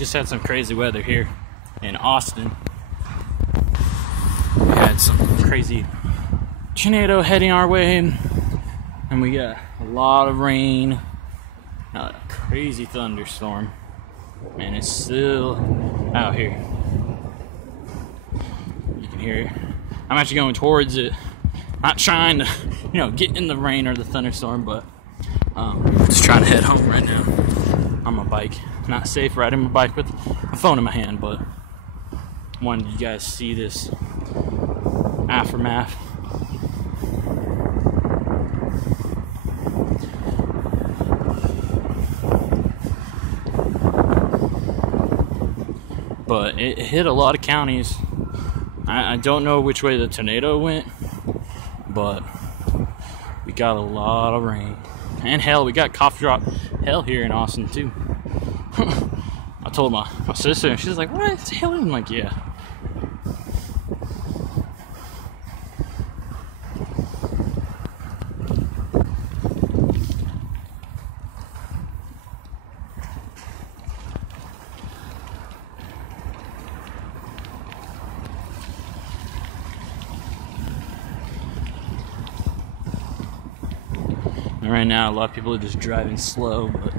just had some crazy weather here in Austin. We had some crazy tornado heading our way, and we got a lot of rain, a crazy thunderstorm. Man, it's still out here. You can hear it. I'm actually going towards it, not trying to, get in the rain or the thunderstorm, but just trying to head home right now on my bike. Not safe riding my bike with a phone in my hand, but wanted you guys to see this aftermath. But it hit a lot of counties. I don't know which way the tornado went, but we got a lot of rain. And hell, we got cough drop hell here in Austin too. I told my sister, and she's like, what the hell? I'm like, yeah. And right now, a lot of people are just driving slow, but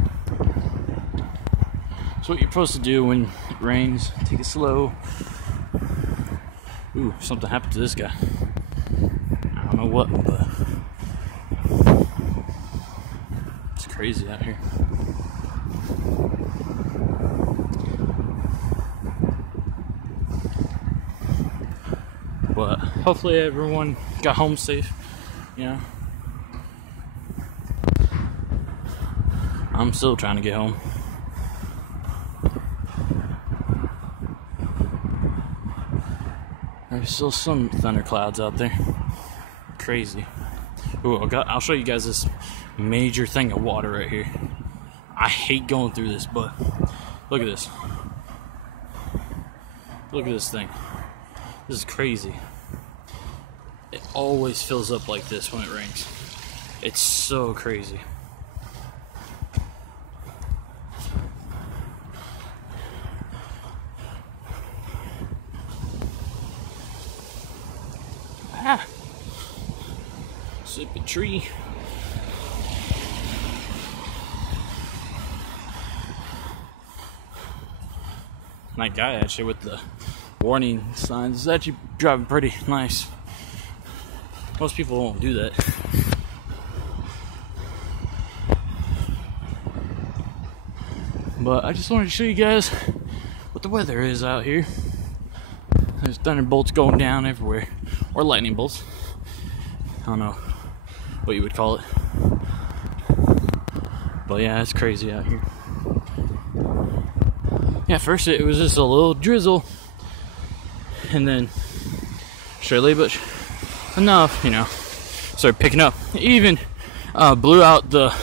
it's what you're supposed to do when it rains. Take it slow. Ooh, something happened to this guy. I don't know what, but it's crazy out here. But hopefully everyone got home safe, I'm still trying to get home. There's still some thunderclouds out there. Crazy. Ooh, I'll show you guys this major thing of water right here. I hate going through this, but look at this. Look at this thing. This is crazy. It always fills up like this when it rains. It's so crazy. Ah, slip a tree. That guy actually with the warning signs is actually driving pretty nice. Most people won't do that. But I just wanted to show you guys what the weather is out here. There's thunderbolts going down everywhere. Or lightning bolts. I don't know what you would call it. But yeah, it's crazy out here. Yeah, first it was just a little drizzle. And then, surely but enough, started picking up. It even blew out the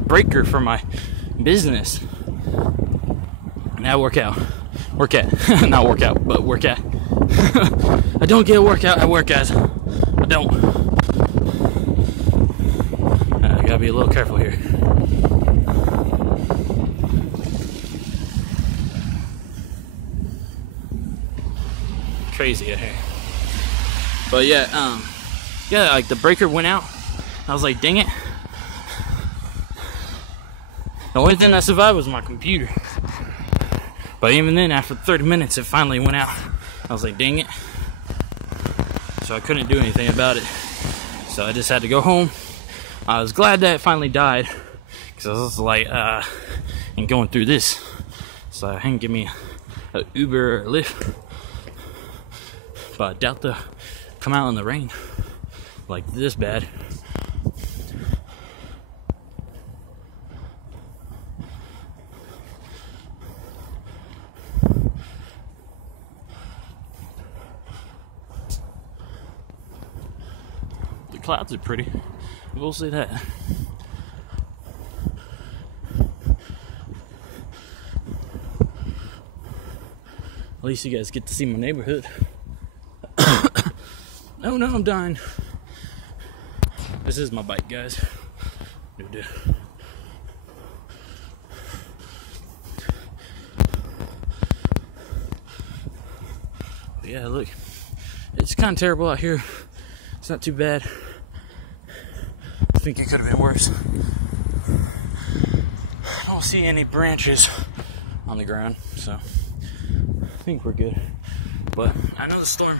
breaker for my business. And that work at. Not workout, but work at. I don't get a workout at work, guys. I don't. I gotta be a little careful here. Crazy out here. But yeah, like the breaker went out. I was like, dang it. The only thing that survived was my computer. But even then, after 30 minutes, it finally went out. I was like, dang it. So I couldn't do anything about it. So I just had to go home. I was glad that it finally died. Because I was like, ain't going through this. So I didn't give me an Uber or a Lyft. But I doubt they'll come out in the rain like this bad. The clouds are pretty. We'll say that. At least you guys get to see my neighborhood. Oh no, I'm dying. This is my bike, guys. But yeah, look, it's kind of terrible out here. It's not too bad. I think it could have been worse. I don't see any branches on the ground, so I think we're good. But I know the storm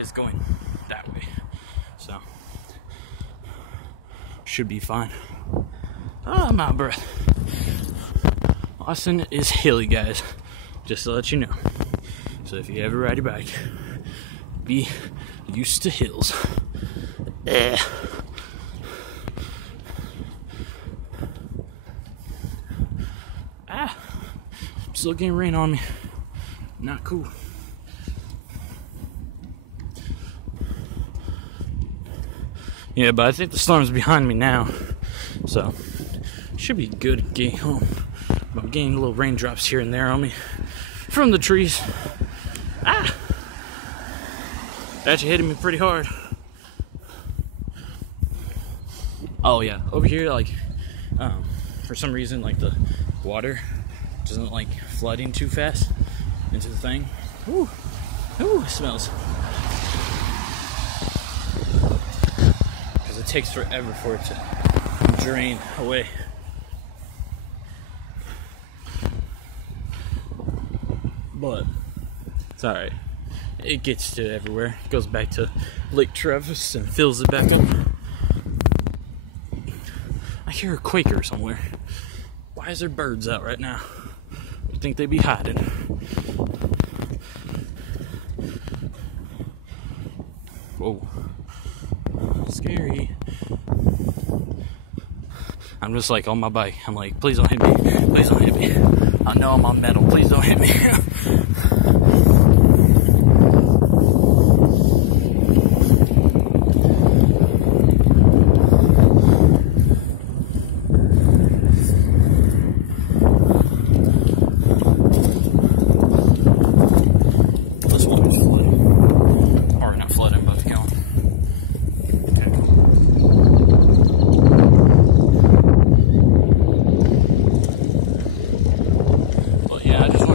is going that way, so should be fine. Oh, I'm out of breath. Austin is hilly, guys, just to let you know. So if you ever ride your bike, be used to hills. I'm still getting rain on me. Not cool. Yeah, but I think the storm's behind me now, so should be good getting home. I'm getting little raindrops here and there on me from the trees. Actually hitting me pretty hard. Oh yeah, over here, like, for some reason, like, the water doesn't like flooding too fast into the thing. Ooh, it smells. Because it takes forever for it to drain away. But it's alright. It gets to everywhere. It goes back to Lake Travis and fills it back up. I hear a Quaker somewhere. Why is there birds out right now? You think they'd be hiding? Whoa. Scary. I'm just like on my bike. I'm like, please don't hit me. Please don't hit me. I know I'm on metal. Please don't hit me.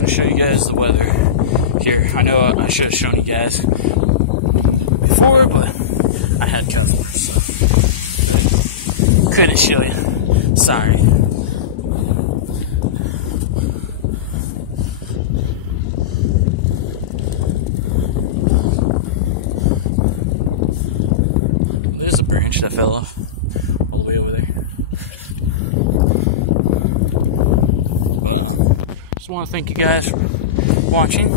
Show you guys the weather here. I know I should have shown you guys before, but I had covers, so couldn't show you. Sorry. There's a branch that fell off all the way over there. Just want to thank you guys for watching,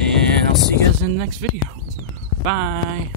and I'll see you guys in the next video. Bye.